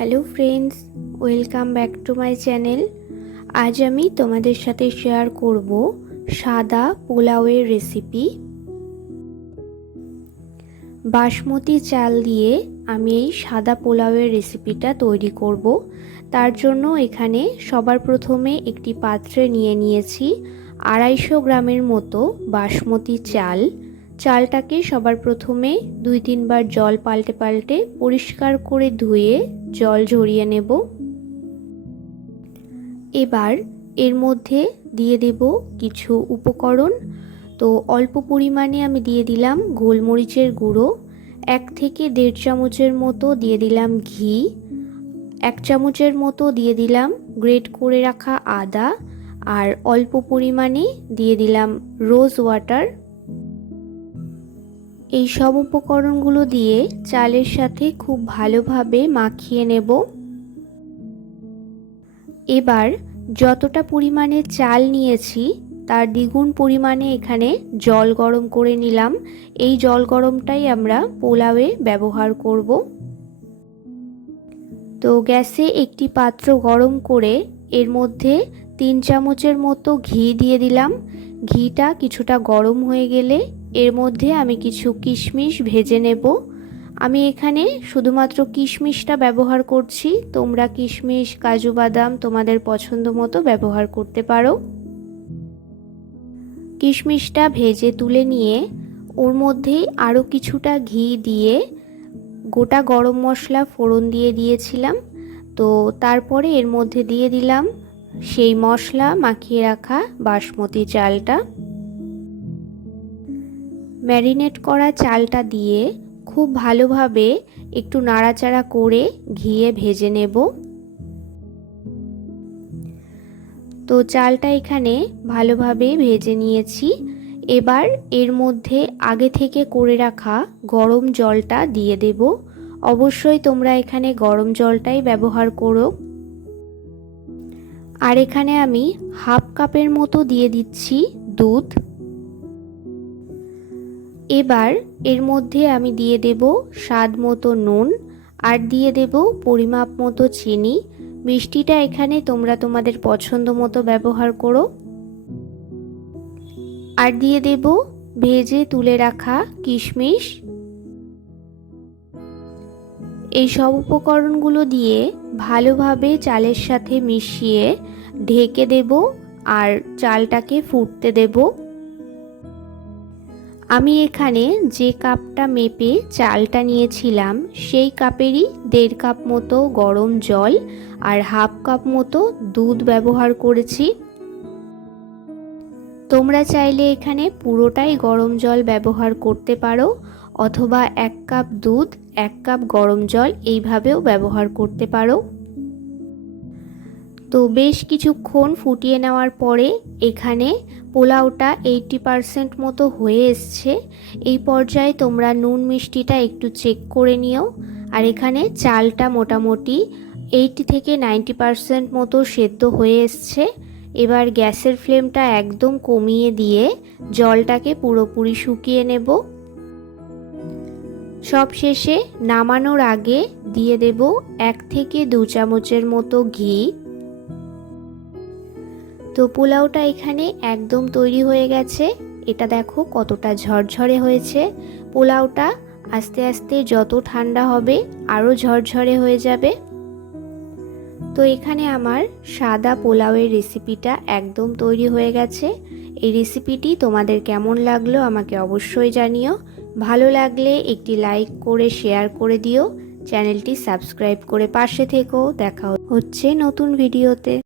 Hello friends, welcome back to my channel. আজ আমি তোমাদের সাথে শেয়ার করব সাদা পোলাওয়ের রেসিপি। বাসমতি চাল দিয়ে আমি এই সাদা পোলাওয়ের রেসিপিটা তৈরি করব। তার জন্য এখানে সবার প্রথমে একটি পাত্রে নিয়ে নিয়েছি 250 গ্রামের মতো বাসমতি চাল। চালটাকে সবার প্রথমে 2-3 বার জল পাল্টে পাল্টে পরিষ্কার করে ধুয়ে জল ঝরিয়ে নেব। এবার এর মধ্যে দিয়ে দেব কিছু উপকরণ। তো অল্প পরিমাণে আমি দিয়ে দিলাম গোলমরিচের গুঁড়ো, 1 থেকে 1.5 চামচের মতো দিয়ে দিলাম ঘি, 1 চামচের মতো দিয়ে দিলাম গ্রেট করে রাখা আদা, আর অল্প পরিমাণে দিয়ে দিলাম রোজ ওয়াটার। এই সব উপকরণগুলো দিয়ে চালের সাথে খুব ভালোভাবে মাখিয়ে নেব। এবার যতটা পরিমাণে চাল নিয়েছি তার দ্বিগুণ পরিমাণে এখানে জল গরম করে নিলাম। এই জল গরমটাই আমরা পোলাওয়ে ব্যবহার করব। তো গ্যাসে একটি পাত্র গরম করে এর মধ্যে 3 চামচের মতো ঘি দিয়ে দিলাম। ঘিটা কিছুটা গরম হয়ে গেলে এর মধ্যে আমি কিছু কিশমিশ ভেজে নেব। আমি এখানে শুধুমাত্র কিশমিশটা ব্যবহার করছি, তোমরা কিশমিশ, কাজু বাদাম তোমাদের পছন্দ মতো ব্যবহার করতে পারো। কিশমিশটা ভেজে তুলে নিয়ে ওর মধ্যে আরও কিছুটা ঘি দিয়ে গোটা গরম মশলা ফোড়ন দিয়ে দিয়েছিলাম। তো তারপরে এর মধ্যে দিয়ে দিলাম সেই মশলা মাখিয়ে রাখা বাসমতি চালটা। ম্যারিনেট করা চালটা দিয়ে খুব ভালোভাবে একটু নাড়াচাড়া করে ঘিয়ে ভেজে নেব। তো চালটা এখানে ভালোভাবে ভেজে নিয়েছি। এবার এর মধ্যে আগে থেকে করে রাখা গরম জলটা দিয়ে দেব। অবশ্যই তোমরা এখানে গরম জলটাই ব্যবহার করো। আর এখানে আমি 1/2 কাপের মতো দিয়ে দিচ্ছি দুধ। এবার এর মধ্যে আমি দিয়ে দেব স্বাদ মতো নুন, আর দিয়ে দেব পরিমাপ মতো চিনি। মিষ্টিটা এখানে তোমরা তোমাদের পছন্দ মতো ব্যবহার করো। আর দিয়ে দেব ভেজে তুলে রাখা কিশমিশ। এই সব উপকরণগুলো দিয়ে ভালোভাবে চালের সাথে মিশিয়ে ঢেকে দেব আর চালটাকে ফুটতে দেব। আমি এখানে যে কাপটা মেপে চালটা নিয়েছিলাম সেই কাপেরই 1.5 কাপ মতো গরম জল আর 1/2 কাপ মতো দুধ ব্যবহার করেছি। তোমরা চাইলে এখানে পুরোটাই গরম জল ব্যবহার করতে পারো, অথবা 1 কাপ দুধ 1 কাপ গরম জল এইভাবেও ব্যবহার করতে পারো। তো বেশ কিছুক্ষণ ফুটিয়ে নেওয়ার পরে এখানে পোলাওটা 80% মতো হয়ে এসছে। এই পর্যায়ে তোমরা নুন মিষ্টিটা একটু চেক করে নিও। আর এখানে চালটা মোটামুটি 80 থেকে 90% মতো সেদ্ধ হয়ে এসছে। এবার গ্যাসের ফ্লেমটা একদম কমিয়ে দিয়ে জলটাকে পুরোপুরি শুকিয়ে নেব। সবশেষে নামানোর আগে দিয়ে দেব 1 থেকে 2 চামচের মতো ঘি। তো পোলাওটা এখানে একদম তৈরি হয়ে গেছে। এটা দেখো কতটা ঝরঝরে হয়েছে। পোলাওটা আস্তে আস্তে যত ঠান্ডা হবে আরও ঝরঝরে হয়ে যাবে। তো এখানে আমার সাদা পোলাওয়ের রেসিপিটা একদম তৈরি হয়ে গেছে। এই রেসিপিটি তোমাদের কেমন লাগলো আমাকে অবশ্যই জানিও। ভালো লাগলে একটি লাইক করে শেয়ার করে দিও। চ্যানেলটি সাবস্ক্রাইব করে পাশে থেকো। দেখা হচ্ছে নতুন ভিডিওতে।